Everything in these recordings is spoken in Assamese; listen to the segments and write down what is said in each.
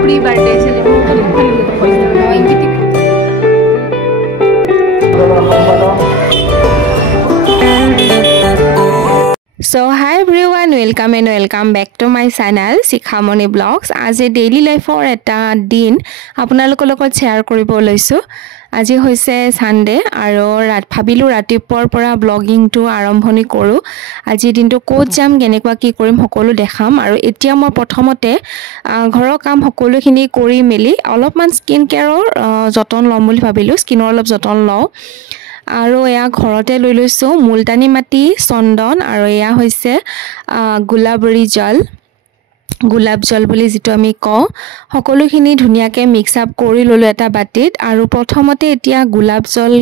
Pre birthday So hi everyone, welcome back to my channel Shikhamoni Vlogs. As a daily life or eta din আপোনালোকৰ লগত share কৰিব লৈছো. আজি হৈছে সানডে আৰু ভাবিলো ৰাতিপুৱাৰ পৰা ব্লগিং টো আৰম্ভণি কৰো। আজি দিনটো কোত যাম কেনেকুৱা কি কৰিম সকলো দেখাম আৰু এতিয়া মই প্ৰথমতে ঘৰৰ কাম সকলোখিনি কৰি মেলি অলপমান স্কিন কেয়াৰৰ যতন লম বুলি ভাবিলো। স্কিনৰ অলপ যতন লও আৰু এয়া ঘৰতে লৈ লৈছো মুলতানি মাটি চন্দন আৰু এয়া হৈছে গোলাপ জল বুলি যেটো আমি কওঁ সকলোখিনি ধুনিয়াকে মিক্স আপ কৰি ললো এটা বাটিত আৰু প্ৰথমতে এতিয়া গোলাপ জল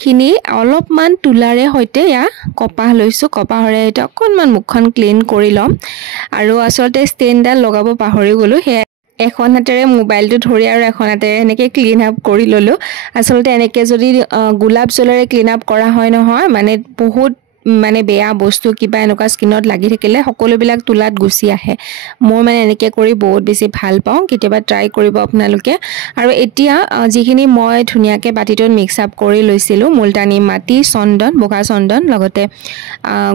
খিনি অলপমান তুলাৰে হৈতে ইয়া কপাহ লৈছো কপাহৰে এটা অকনমান মুখখন ক্লিন কৰি লম আৰু আসলতে ষ্টেণ্ডাল লগাব পাহৰি গলো হে এখন হাতেৰে মোবাইলটো ধৰি আৰু এখন হাতেৰে এনেকে ক্লিন আপ কৰি ললো। আসলতে এনেকে যদি গোলাপ জলৰে ক্লিন আপ কৰা হয় নহয় মানে বহুত মানে বেয়া বস্তু কিবা এনেকুৱা স্কিনত লাগি থাকিলে সকলোবিলাক তুলাত গুছি আহে। মই মানে এনেকে কৰি বহুত বেছি ভাল পাওঁ, কেতিয়াবা ট্ৰাই কৰিব আপোনালোকে। আৰু এতিয়া যিখিনি মই ধুনিয়াকে বাটিটোত মিক্স আপ কৰি লৈছিলো মুলতানি মাটি চন্দন বগা চন্দন লগতে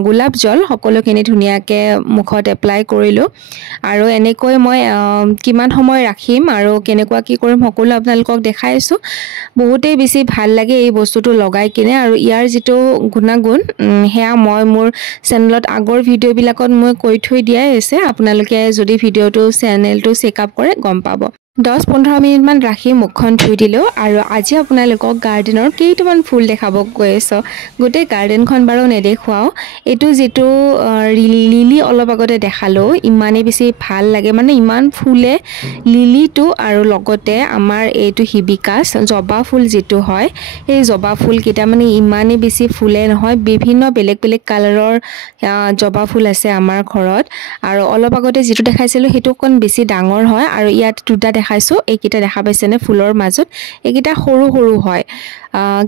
গোলাপ জল সকলোখিনি ধুনিয়াকে মুখত এপ্লাই কৰিলো আৰু এনেকৈ মই কিমান সময় ৰাখিম আৰু কেনেকুৱা কি কৰিম সকলো আপোনালোকক দেখাইছো। বহুতেই বেছি ভাল লাগে এই বস্তুটো লগাই কিনে আৰু ইয়াৰ যেটো গুণাগুণ হেয়া মই মোৰ চেনেলত আগৰ ভিডিও বিলাকত মই কৈ থৈ দিয়াই আছে। আপোনালোকে যদি ভিডিওটো চেনেলটো চেক আপ কৰে গম পাব। 10-15 মিনিট মান ৰাখি মুখখন ধুই দিলো আৰু আজি আপোনালোকক গাৰ্ডেনৰ কেইটামান ফুল দেখাব গৈ আছো। গোটেই গাৰ্ডেনখন বাৰু নেদেখুৱাও। এটো যেটো লিলি অলপ আগতে দেখালো ইমানে বেছি ভাল লাগে মানে ইমান ফুলে লিলিটো আৰু লগতে আমাৰ এইটো হিবিকাছ জবা ফুল যেটো হয় এই জবা ফুল কিটা মানে ইমানে বেছি ফুলে নহয় বিভিন্ন বেলেগ বেলেগ কালাৰৰ জবা ফুল আছে আমাৰ ঘৰত আৰু অলপ আগতে যেটো দেখাইছিলো হেতু কোন বেছি ডাঙৰ হয় আৰু ইয়াত দুটা দেখাইছো এইকিটা দেখা পাইছেনে ফুলৰ মাজত এইকিটা সৰু সৰু হয়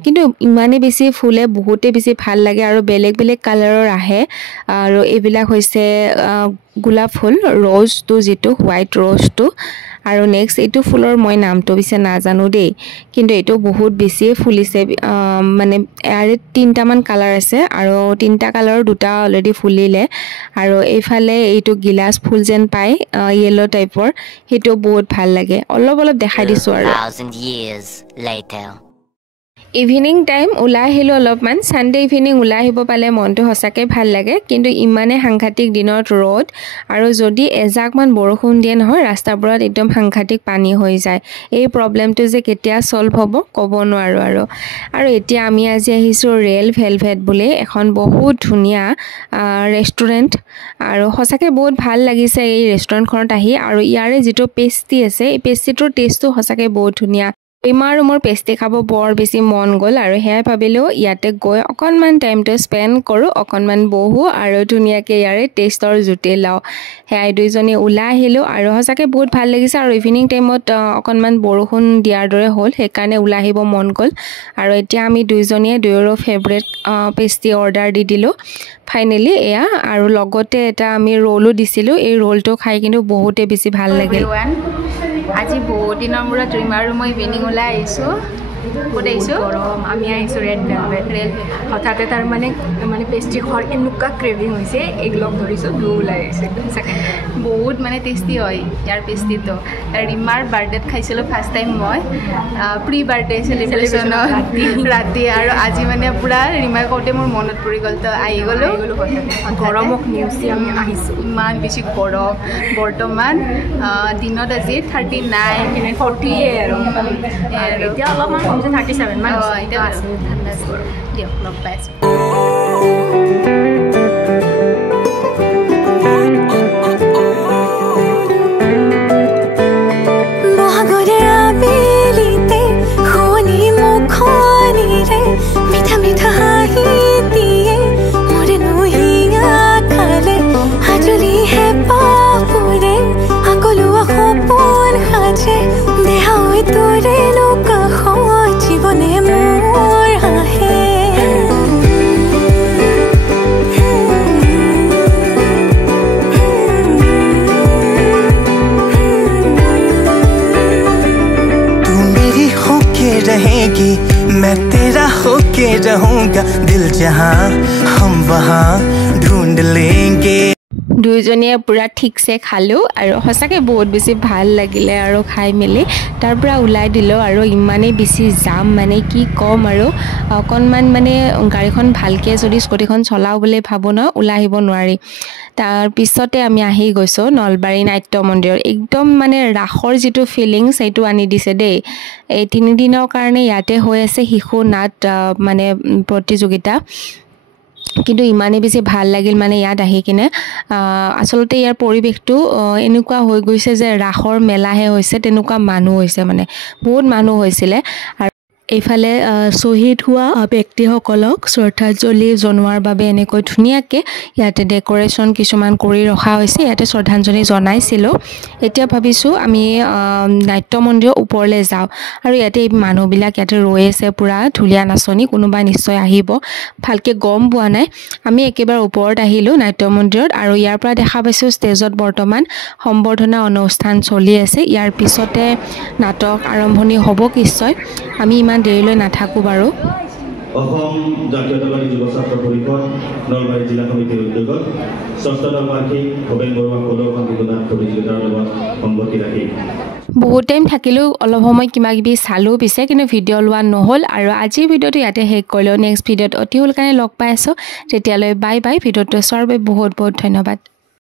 কিন্তু ইমানে বেছি ফুলে বহুতে বেছি ভাল লাগে আৰু বেলেগ বেলেগ কালাৰৰ আহে আৰু এইবিলাক হৈছে গোলাপ ফুল ৰ'জ টু যেটো হোৱাইট ৰ'জ টু আৰু নেক্সট এইটো ফুলৰ মই নামটো বিছে নাজানো দেই কিন্তু এটো বহুত বেছি ফুলিছে মানে ইয়াৰে তিনটা মান কালাৰ আছে আৰু তিনটা কালাৰৰ দুটা অলৰেডি ফুলিলে আৰু এইফালে এইটো গিলাস ফুল যেন পাই ইয়েলো টাইপৰ হেতু বহুত ভাল লাগে অলপ অলপ দেখাই দিছো আৰু 1000 years later ইভিনিং টাইম উলাই আহিলো অলপমান সানডে ইভিনিং উলাই আহিব পালে মনটো হসাকে ভাল লাগে কিন্তু ইমানে সাংঘাতিক দিনত ৰ'দ আৰু যদি এজাকমান বৰষুণ দিয়ে নহয় ৰাস্তাবোৰত একদম সাংঘাতিক পানী হৈ যায়। এই প্ৰবলেমটো যে কেতিয়া সলভ হ'ব ক'ব নোৱাৰো আৰু এতিয়া আমি আজি আহিছো ৰেল ভেলভেট বুলি এখন বহুত ধুনিয়া ৰেষ্টুৰেন্ট আৰু হসাকে বহুত ভাল লাগিছে এই ৰেষ্টুৰেন্টখনত আহি আৰু ইয়াৰে যেটো পেস্ট্ৰি আছে এই পেস্ট্ৰিটোৰ টেষ্টটো হসাকে বহুত ধুনিয়া। ইমাৰ মোৰ পেস্ট্ৰি খাব বৰ বেছি মন গল আৰু হেয়া ভাবিলো ইয়াতে গৈ অকনমান টাইমটো স্পেন্ড কৰো অকনমান বহু আৰু ধুনিয়াকে ইয়াৰে টেষ্টৰ জুতি লাও। হেয়া দুইজনী উলাই আহিলো আৰু হসাকে বহুত ভাল লাগিছে আৰু ইভিনিং টাইমত অকনমান বৰষুণ দিয়াৰ দৰে হ'ল হেকাৰণে উলাই আহিব মন গল আৰু এতিয়া আমি দুইজনীয়ে দুয়ৰো ফেভৰেট পেস্ট্ৰি অৰ্ডাৰ দি দিলো ফাইনালি এয়া আৰু লগতে এটা আমি ৰোলও দিছিলো এই ৰোলটো খাই কিন্তু বহুতে বেছি ভাল লাগিল। আজি বহুত দিনৰ মূৰত ৰিমা আৰু মই ইভিনিং ওলাই আহিছো কোদাইছো গৰম আমি আহিছো ৰেড ভেলভেট হঠাতে তাৰ মানে পেস্ট্ৰি খৰ এনেকুৱা ক্ৰেভিং হৈছে এক লগ ধৰিছো দু ওলাই আহিছে সেকেন্ড বহুত মানে টেস্টি হয় ইয়াৰ পেস্ট্ৰিটো ৰিমাৰ বাৰ্থডেত খাইছিলো ফাৰ্স্ট টাইম মই প্ৰি বাৰ্থডে সেলিব্ৰেশন ৰাতি আৰু আজি মানে পুৰা ৰিমাৰ কোতে মোৰ মনত পৰি গল তো আহি গলো গৰমক নিউচি আমি আহিছো ইমান বেছি গৰম বৰ্তমান দিনত আজি 39 40 আৰু এতিয়া অলপমান 37 মান এটা আছে ঠাণ্ডা আছে দিয়ক লগ পাইছো। মিঠা মিঠা হাঁহি দিয়ে মোৰে নহিয়া খালে হাজলি হে পাপুৰে আকলোৱা সপোন সাজে দেহা হৈ তোৰে লোকাখ জীবনে মোৰ আহে रहूंगा दिल जहां हम वहां ढूंढ लेंगे দুইজনীয়ে পুৰা ঠিকছে খালো আৰু হসাকে বহুত বেছি ভাল লাগিলে আৰু খাই মেলি তাৰ পৰা উলাই দিলো আৰু ইমানে বেছি জাম মানে কি কম আৰু অকনমান মানে গাড়ীখন ভালকে যদি স্কুটিখন চলাও বুলি ভাবো ন উলাই আহিব নোৱাৰি তাৰ পিছতে আমি আহি গৈছো নলবাৰী নাট্য মন্দিৰ একদম মানে ৰাখৰ যেটো ফিলিংস এইটো আনি দিছে দেই এই 3 দিনৰ কাৰণে ইয়াতে হৈ আছে শিশু নাট মানে প্ৰতিযোগিতা কিন্তু ইমানে বেছি ভাল লাগিল মানে ইয়াত আহি কিনে আসলতে ইয়াৰ পৰিবেশটো এনেকুৱা হৈ গৈছে যে ৰাখৰ মেলাহে হৈছে তেনেকুৱা মানুহ হৈছে মানে বহুত মানুহ হৈছিলে আৰু এইফালে শহীদ হোৱা ব্যক্তিসকলক শ্ৰদ্ধাঞ্জলি জনোৱাৰ বাবে এনেকৈ ধুনীয়াকে ইয়াতে ডেকোৰেশন কিছুমান কৰি ৰখা হৈছে ইয়াতে শ্ৰদ্ধাঞ্জলি জনাইছিল এতিয়া ভাবিছো আমি নাট্য মন্দিৰৰ ওপৰলৈ যাও আৰু ইয়াতে মানুহবিলাক ইয়াতে ৰৈ আছে পুৰা ধুলিয়া নাচনি কোনোবা নিশ্চয় আহিব ভালকে গম পোৱা নাই আমি একেবাৰে ওপৰত আহিলো নাট্য মন্দিৰত আৰু ইয়াৰ পৰা দেখা পাইছো ষ্টেজত বৰ্তমান সম্বৰ্ধনা অনুষ্ঠান চলি আছে ইয়াৰ পিছতে নাটক আৰম্ভণি হ'ব নিশ্চয় আমি ইমান দেৰিলৈ নাথাকো বাৰু অসম জাতীয়তাবাদী যুৱ ছাত্ৰ পৰিষদ নলবাৰী জিলা সমিতিৰ উদ্যোগত ষষ্ঠদশ বাৰ্ষিক ভৱেন বৰুৱা প্ৰদৰ্শন বিনোদন প্ৰতিযোগিতাৰ লগত সংগতি ৰাখি বহুত টাইম থাকিলো অলপ সময় কিবা কিবি চালো পিছে কিন্তু ভিডিঅ' লোৱা নহল আৰু আজিৰ ভিডিঅ'টো ইয়াতে শেষ কৰিলো নেক্সট ভিডিঅ'ত অতি সোনকালে লগ পাই আছো তেতিয়ালৈ বাই বাই ভিডিঅ'টো চোৱাৰ বাবে বহুত বহুত ধন্যবাদ